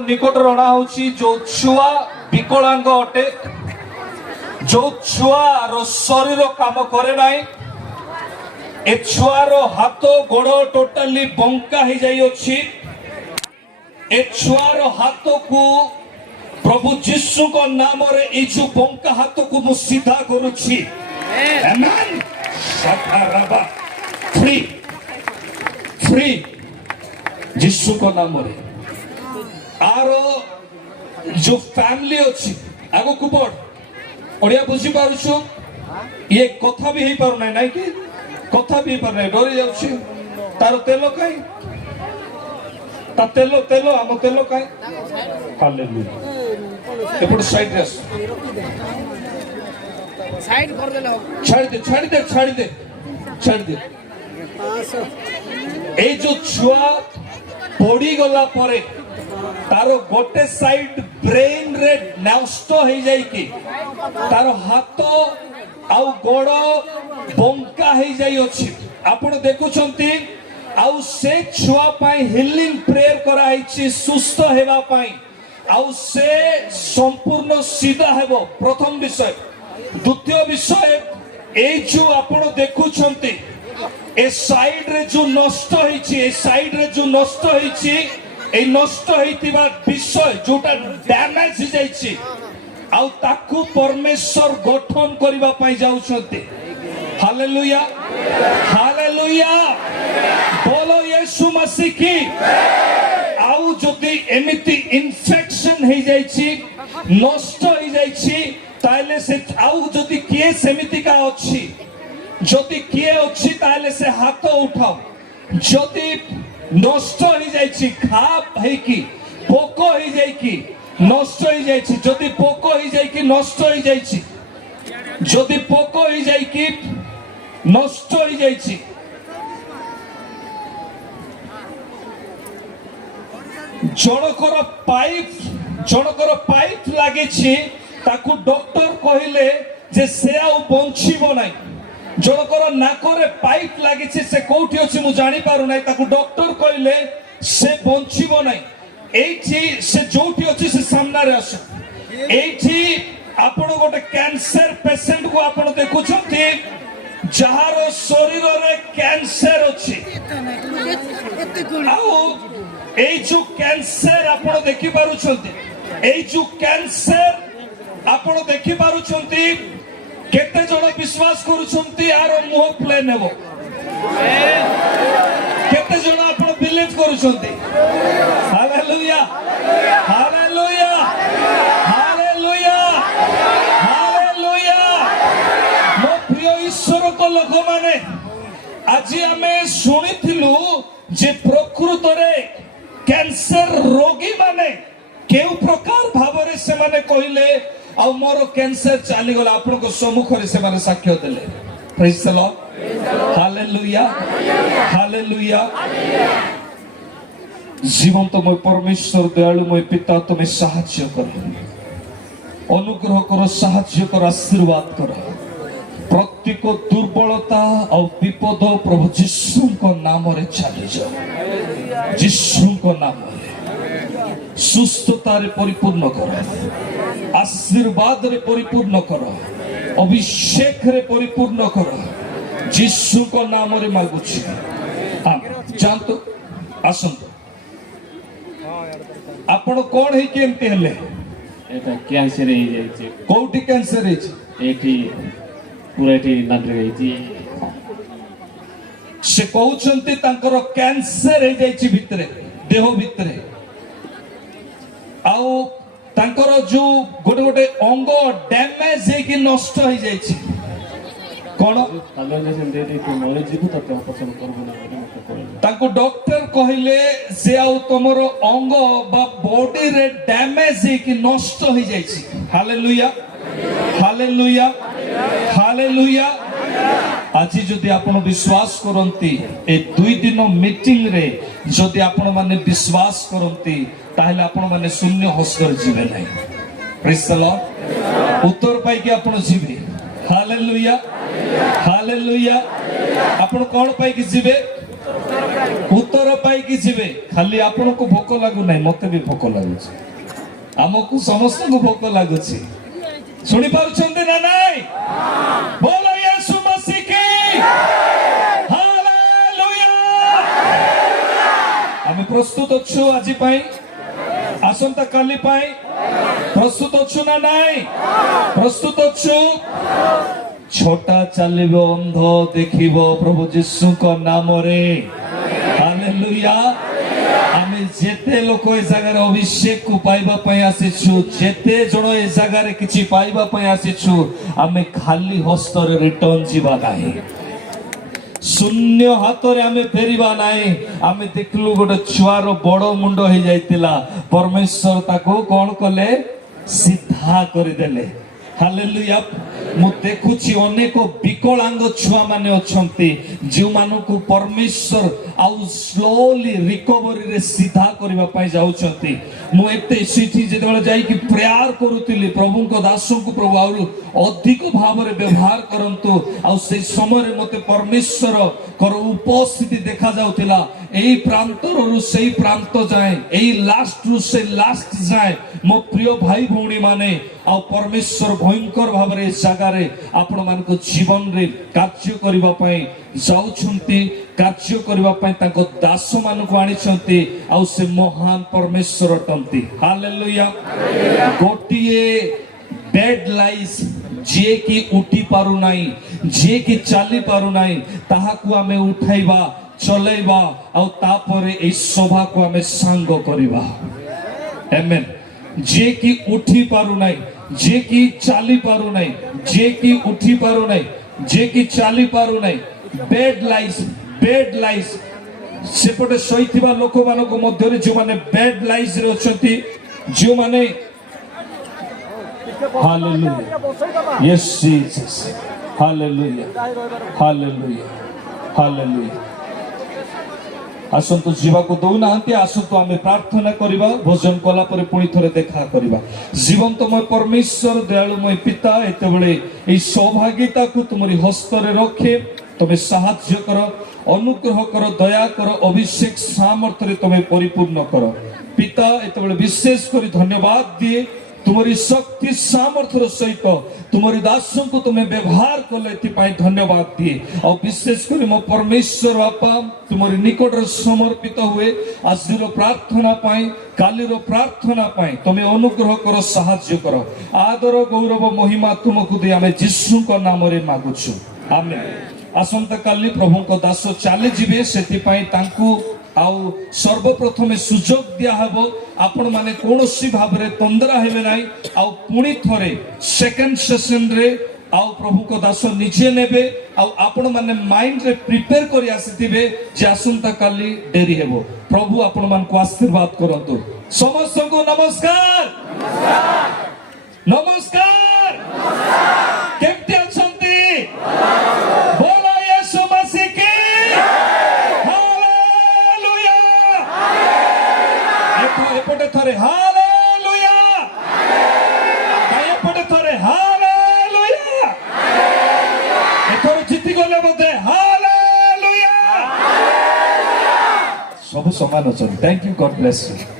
निकट रणा होची जो छुआ विकलांग अटे जो छुआ शरीर काम करे नाई ए छुआर हाथ गोड़ टोटाली बंका ही जाई अछि ए छुआर हाथ को प्रभु जीशु को नाम रे ए जो बंका हाथ को मु सीधा करूछि आमेन सखाराबा फ्री फ्री जीशु को नाम रे आरो जो फैमिली अच्छी आगो को बढ़ ओडिया बुझी पारुछु ये कथा भी ही पारु नाही नाही कि कथा भी पार नाही डरी जाउछि तार तेलो काई ता तेलो तेलो हम तेलो काई हालेलुया एपट साइड रेस साइड कर देला छाड़ दे छाड़ दे छाड़ दे छाड़ दे ए जो छुआ पड़ी गला परे तारो गोटे साइड ब्रेन रे नष्ट हो जाई कि तारो हाथ आउ गोड़ बंका हो जाई अछि आपण देखुछंती आउ से छुआ पाई हीलिंग प्रेयर करा हिची सुस्थ हेबा पाई आउ से संपूर्ण सीधा हेबो प्रथम विषय द्वितीय विषय ए जो आपण देखुछंती ए साइड रे जो नष्ट होईची ए साइड रे जो नष्ट होईची ए नष्ट होईतिबा विषय जोटा डैमेज हो जाईची आउ ताकू परमेश्वर गठन करिबा पई जाउछंती हालेलुया हालेलुया बोलो यीशु मसीह की आउ जदि एमिति इन्फेक्शन हो जाईची नष्ट हो जाईची ताले से आउ जदि किए सेमिति का अछि जदि किए अछि ताले से हाथ उठाओ जदि नष्ट हो जाईची खाप है कि पोक हो जाई कि नष्ट हो जाईची जदि पोक हो जाई कि नष्ट हो जाईची जदि पोक हो जाई कि नष्ट हो जाईची जनकर पाइप लागे छी ताकू डॉक्टर कहिले जे से आ बंचिबो नाही जनकर नाकरे पाइप लागी से कोठी अछि मु जानि पारु नाही ताकू डॉक्टर कहिले से बंचिबो नाही एठी से जोठी अछि से सामना रे आसु एठी आपण गोटे कैंसर पेशेंट को आपण देखु छथि जहार शरीर रे कैंसर अछि आउ ए जो कैंसर आपण देखि पारु छथि ए जो कैंसर आपण देखि पारु छथि केते जण विश्वास करूछंती आरो मुह प्लेन हेबो केते जण आपण बिलीव करूछंती हालेलुया हालेलुया हालेलुया हालेलुया मो प्रिय ईश्वर को लोक माने आज हमें सुनिथिलु जे प्रकृत रे कैंसर रोगी माने केउ प्रकार भाबरे से माने कहिले आ मोर कैंसर चली गला आपन को सम्मुख रे से माने साक्ष्य देले praise the Lord hallelujah hallelujah जीवन तो मैं परमेश्वर दयालु मैं पिता तुम्हें साहाय्य करो अनुग्रह करो साहाय्य करो आशीर्वाद करो प्रत्येक दुर्बलता और विपद प्रभु यीशु को नाम रे चली जाओ यीशु को नाम रे सुस्थता रे परिपूर्ण करो आशीर्वाद रे परिपूर्ण करो अभिषेक रे परिपूर्ण करो यीशु को नाम रे मागुछि हां जानतो आसंतो आपण कोन हे केमते हले एटा कैंसर हे जायछि कोठी कैंसर हे एठी पूरा एठी नंद्रे हेछि से कहउछंती तांकर कैंसर हे जायछि भितरे देह भितरे आउ तांकर जो गोटे गोटे अंग डैमेज है कि नष्ट हो जायछि कोन कलनेशन दे दे तो मरे जीव तो ऑपरेशन करबो ना मते कहले तांको डॉक्टर कहिले से आउ तमर अंग बा बॉडी रे डैमेज है कि नष्ट हो जायछि हालेलुया हालेलुया हालेलुया आज जदि आपण विश्वास करंती ए 2 दिन मीटिंग रे जदि आपण माने विश्वास करंती ताहले आपण माने शून्य हस्कर जीवे नाही प्रेज द लॉर्ड उत्तर पाई कि आपण जीवे हालेलुया हालेलुया आपण कोन पाई कि जीवे उत्तर पाई कि धरिकी जिवे खाली आपण को भोक लागू नाही मते भी भोक लागुଛି हमको समस्त को भोक लागुଛି सुनी पारुछन्ते ना नाही बोलो यीशु मसीह की हालेलुया आमे प्रस्तुत अछु आजि पई आसंता काली पई प्रस्तुत अछु ना नाही प्रस्तुत अछु छोटा चलिबो अंध देखिबो प्रभु यीशु को नाम रे हालेलुया आमे जेते लोक ए जगह अभिषेक को पाइबा पई आसीछु जेते जण ए जगह रे किछि पाइबा पई आसीछु आमे खाली हस्त रे रिटर्न जीवा नाही शून्य हाथ रे आमे फेरिबा नाही आमे देखलु गोटे छुआर बड़ मुंड हे जाइतिला परमेश्वर ताको कोन कले सीधा कर देले हालेलुया मु देखुछि अनेक विकलांग छुआ माने अछंती जो मानको परमेश्वर आउ स्लोली रिकवरी रे सीधा करबा पई जाउछंती मु एते सिठी जेतबेले जाई कि प्रेयर करूतिली प्रभु को दासों को प्रभु आउ अधिक भाव रे व्यवहार करंतु आउ से समय रे मते परमेश्वर कर उपस्थिति देखा जाउतिला एई प्रांतरु सेई प्रांत जाए एई लास्ट रु से लास्ट जाए मो प्रिय भाई भौणी माने आ परमेश्वर भयंकर भाव रे जगह रे आपण मान को जीवन रे कार्य करबा पई जाउछंती कार्य करबा पई ताको दास मान को आनी छंती आ से महान परमेश्वर अटंती हालेलुया गोटिए बेड लाइस जे की उठी पारु नाही जे की चाली पारु नाही ताहा को हमें उठाइबा चलेबा आ तापरे ए सभा को हमें संग करबा आमेन जे की उठी पारु नाही जे की चाली पारु नाही जे की उठी पारु नाही जे की चाली पारु नाही बेड लाइस सेपटे सहिथिबा लोक मानको मध्य रे जो माने बेड लाइस रे अछंती जो माने hallelujah yes Jesus hallelujah hallelujah hallelujah आसंतु जीवा को दौना आसंतु आमे प्रार्थना करिबा भोजन कला परे पुणी थरे देखा करिबा जीवंतमय परमेश्वर दयालुमय पिता एते बेले ए सौभाग्यता को तुमरी हस्त रे रखे तमे सहाय्य करो अनुग्रह करो दया करो अभिषेक सामर्थ्य रे तमे परिपूर्ण करो पिता एते बेले विशेष करी धन्यवाद दिए तुम्हारी शक्ति सामर्थ्य सहित तुम्हारी दासों को तुम्हें व्यवहार कले धन्यवाद दिए और विशेष कर मो परमेश्वर बापा तुम्हारी निकट समर्पित हुए आज प्रार्थना पाई काली प्रार्थना पाई तुम्हें अनुग्रह करो सहाय्य करो आदर गौरव महिमा तुमको दे आमे यीशु को नाम रे मागुछु आमेन आसंता काली प्रभु को दास चली जिवे सेति पाई तांकू आउ सर्वप्रथमे सुजोग दिया हबो आपण माने कोनोसी भाबरे तंद्रा हेबे नाही आउ पुणी थरे सेकंड सेशन रे आउ प्रभु को दास निजे नेबे आउ आपण माने माइंड रे प्रिपेयर करि आसीथिबे जे आसंता काली डेरी हेबो प्रभु आपण मान को आशीर्वाद करंतु समस्त को नमस्कार नमस्कार नमस्कार केमति अछंती बोलो यीशु मसीह की एपटे थरे हालेलुया एपटे थरे हालेलुया एथर जिति गले बदे हालेलुया सब समान अछन thank you God bless you